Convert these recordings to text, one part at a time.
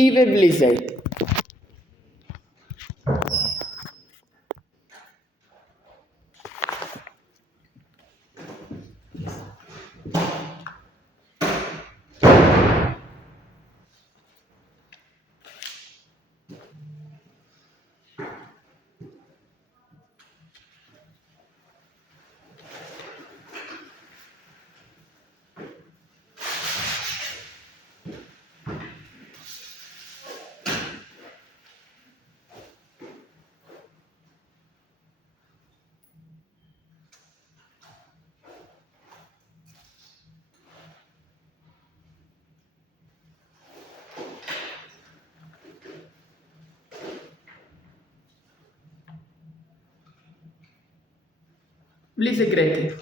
Иве, влизай. Влизай, Грети.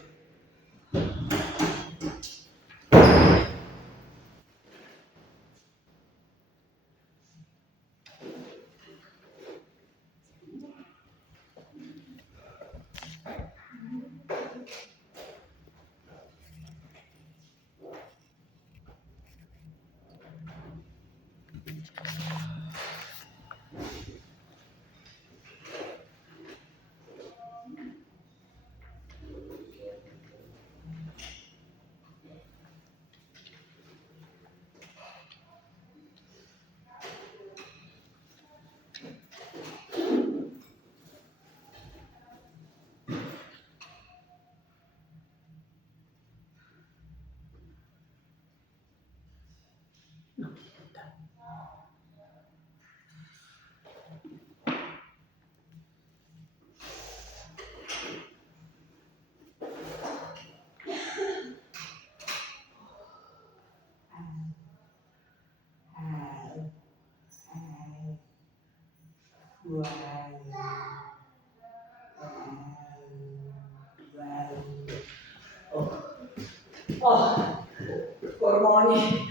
Хормони.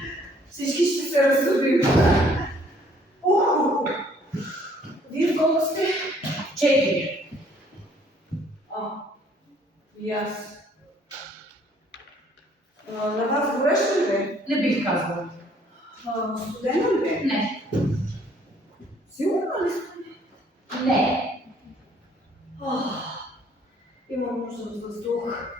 Всички ще се разсъдим. Вие колко сте? 4. И аз. На вас горещо ли бе? Не бих казала. Студено ли бе? Не. Сигурно ли сте? Не. Имам нужда от въздух.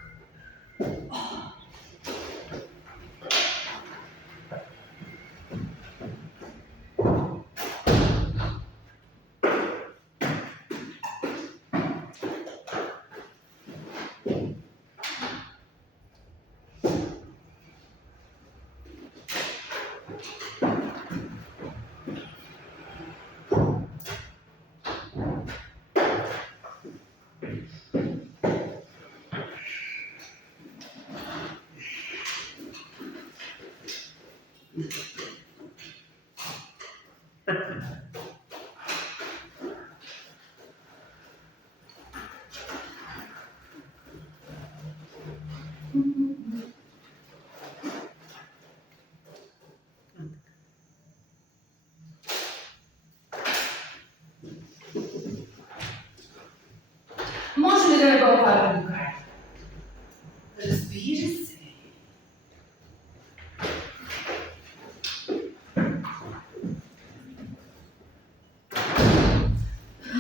Може ли да не го опаря до края? Разбира се.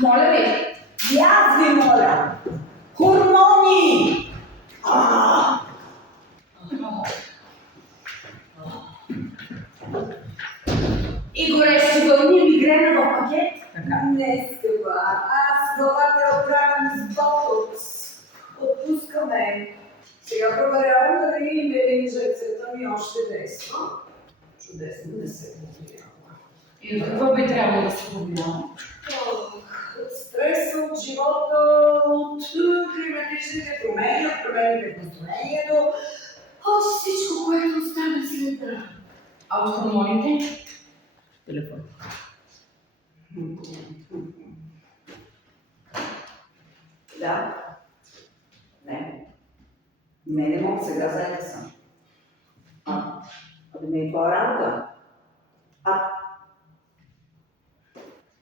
Моля ви. И аз ви моля. Хормони! И горещи вълни, мигрена в пакет. Така. Не, скъпа. Аз главата я оправям с ботокс. Отпускаме. Сега проверявам дали инжекцията ми още действа. Чудесно, не се повлиява. И от какво би трябвало да се повлиява? От стреса, от живота, от климатичните промени, от промените в настроението, от всичко, което остане след. А от хормоните? Телефон. Да. Не мога сега, заедно съм. Да не е това работа.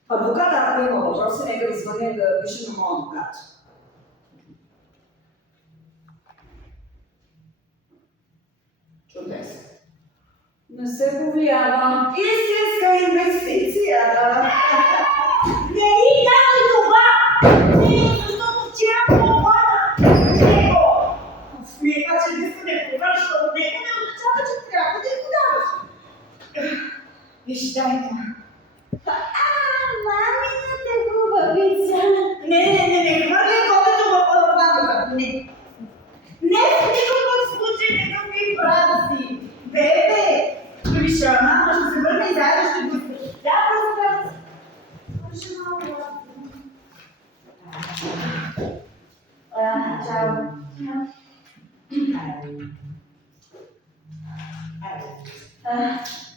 Адвокат, ако има въпроси, нека да звъня да пише на моя адвокат. Чудесно. Не не се повлиява. Истинска инвестиция. Не ни давай това! Защото вчера по-бърна него! Смеха, че не се не повръща от него, не означава, че трябва да го даваш. Виж, дай това. Мамината хубавица. Не, хвърли колето в ванната. Не. Не, в никакъв случай не го ми прави. Бебе! Виж, мама ще се върне и заедно ще го изпреща. Да, просто върши малко. Чао.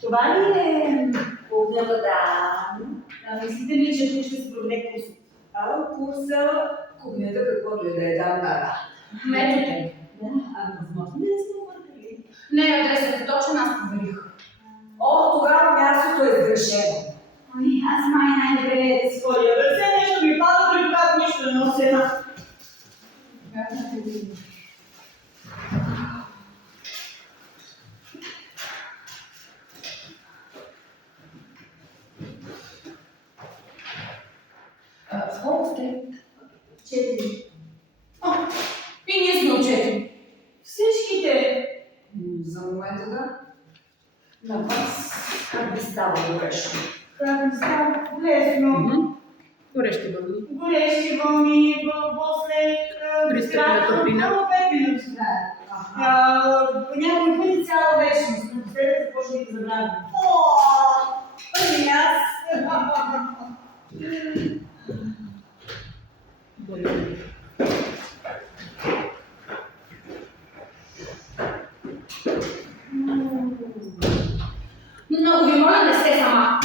Това ли е огневата? Мислите ли, че тук ще се проведе курс? Курса, кухнята каквото и да е там, да. Методи. Възможно ли да сте объркали? Не, адресът е точен, аз проверих. Тогава мястото е сгрешено. Аз май най-добре е да си ходя. Все нещо ми пада, при когато нищо не нося една. Колко сте? 4. И ние сме от 4. Всичките. За момента да. На вас как би става грешно? Как ми става лесно. Горещи вълни. Горещи вълни, после... Пристъпна топлина. Първо 5 минути, да. По някои пъти цяла вечност, но след да започне да забравя. Ами аз. Много ви моля, не сте сама.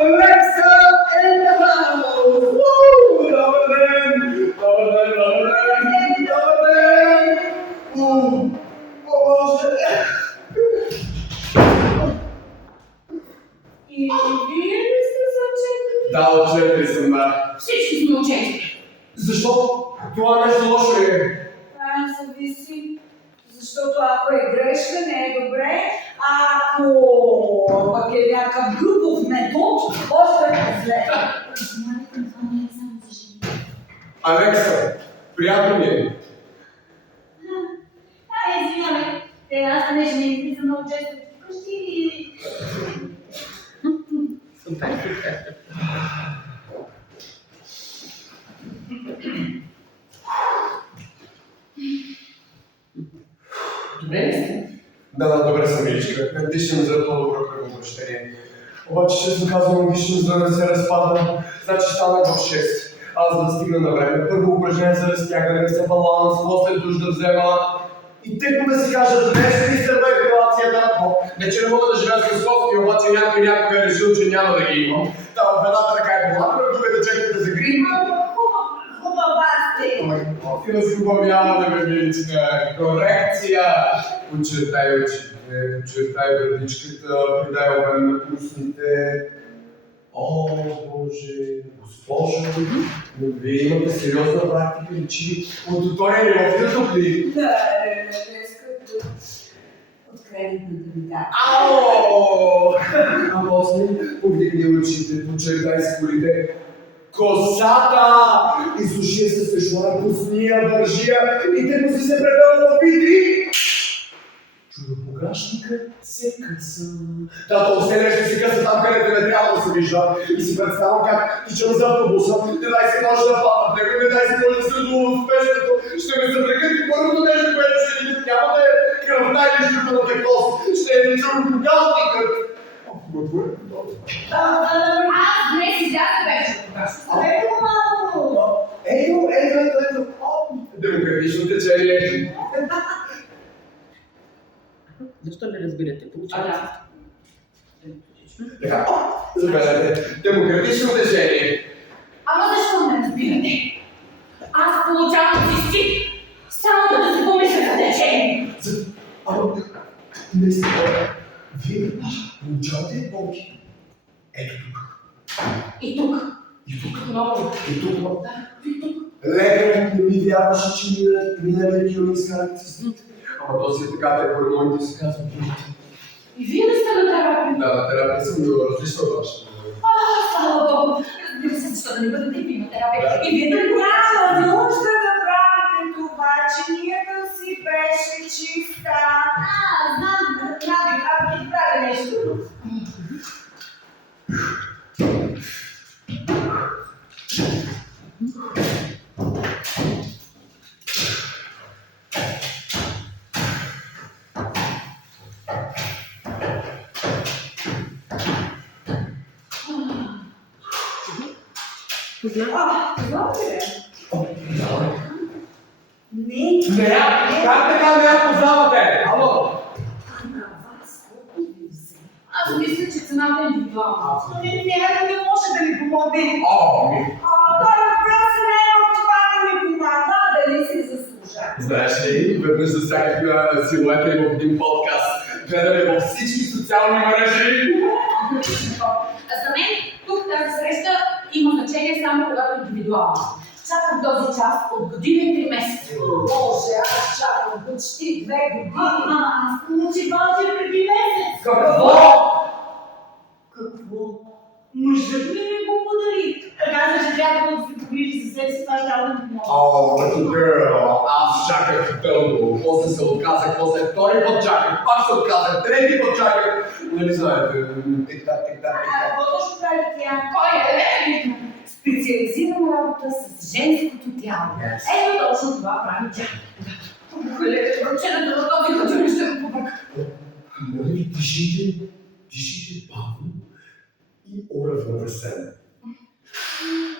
Alexa in the house! Woo! Добър ден! О, Боже! И вие ли сте за 4? Да, от 4 съм, да. Всички сме от 4. Защо? Това нещо лошо ли е? Зависи. Защото ако е грешка, не е добре. Ако пък е някакъв групов метод, още е зле. Алекса, приятно ми е. Извинявай. Аз понеже не излизам много често вкъщи и... Супер. Добре ли сте? Да, добре съм, Иличка. Дишам за по-добро кръвообращение. Обаче, честно казвам, дишам за да не се разпада. Значи станах в 6. Аз да стигна на време. Първо упражнение за разтягане, за баланс, после душ да взема. И тъкмо да си кажа, днес ми сърва епилацията. Не, че не мога да живея с разходки, обаче някой някога е решил, че няма да ги имам. Там в едната ръка е колата, в другата чеката за грим. Хубава сте. Ти разхубавяване, бе, Миличка. Корекция. Очертай очите, очертай брадичката, придай обем на устните. О, Боже, госпожо, но вие имате сериозна практика личи от туториали в YouTube ли? Да, днеска от кредитната ми да. Ау! А после повдигни очите, почертай скулите. Косата! Изсуши се с шуара, пусния, държия и те му си се превела в види. Чудо погашника се къса. Да, то все нещо се къса там, където не трябва да се вижда. И си представям как тичам за автобуса, не дай се може да падна в него, не дай се може да се надува в пешката. Ще ме забрекат и първото нещо, което ще видят, няма да е кръвта или щупената кост. Ще е чудо погашникът. Хубаво е. Аз днес изляза вече. Ето малко. Ето. Демократично течение. Защо не разбирате? Получавате. Така, забележете. Демократично течение. Ама защо не разбирате? Аз получавам цистит, само да си помисля за течение. Ама, не сте. Вие получавате болки. Ето тук. И тук. И тук. Много. И тук. И тук. Лекарят не ми вярваше, че миналия ми изкарахте цистит. Ама то си е така, те по ремонти се казват. И вие ли сте на терапия? Да, на терапия съм била различна от вашата. Слава Богу! Разбира се, защо да не бъдете и ви на терапия. И вие да не Няма нужда да правите това, че нието си беше чиста. знам, навик, ако ти правя нещо. Това ли е? Не. Как така не я познавате? Ало? На вас колко ви взе? Аз мисля, че цената е индивидуална. Не може да ми помогне. Той въпрос не е в това да ми помага, дали си заслужава. Знаеш ли, веднъж засягах на силуета и в един подкаст. Гледаме във всички социални мрежи. За мен тук тази среща има значение само когато е индивидуална. Чакам този час от година и 3 месеца. Боже, аз чакам почти 2 години. Аз получих ваучер преди месец. Какво? Какво? Мъжът ми го подари. Каза, че трябва да се погрижи за себе си, това ще да ми помогне. Little girl, аз чаках дълго. После се отказах, после втори път чаках, пак се отказах, трети път чаках. Нали знаете, тик-так. Какво точно прави тя? Кой е? Специализирана работа с женското тяло. Yes. Ето точно това прави тя. Връчената на този годин ще го побърка. Моля ви, дишите бавно и уравновесено.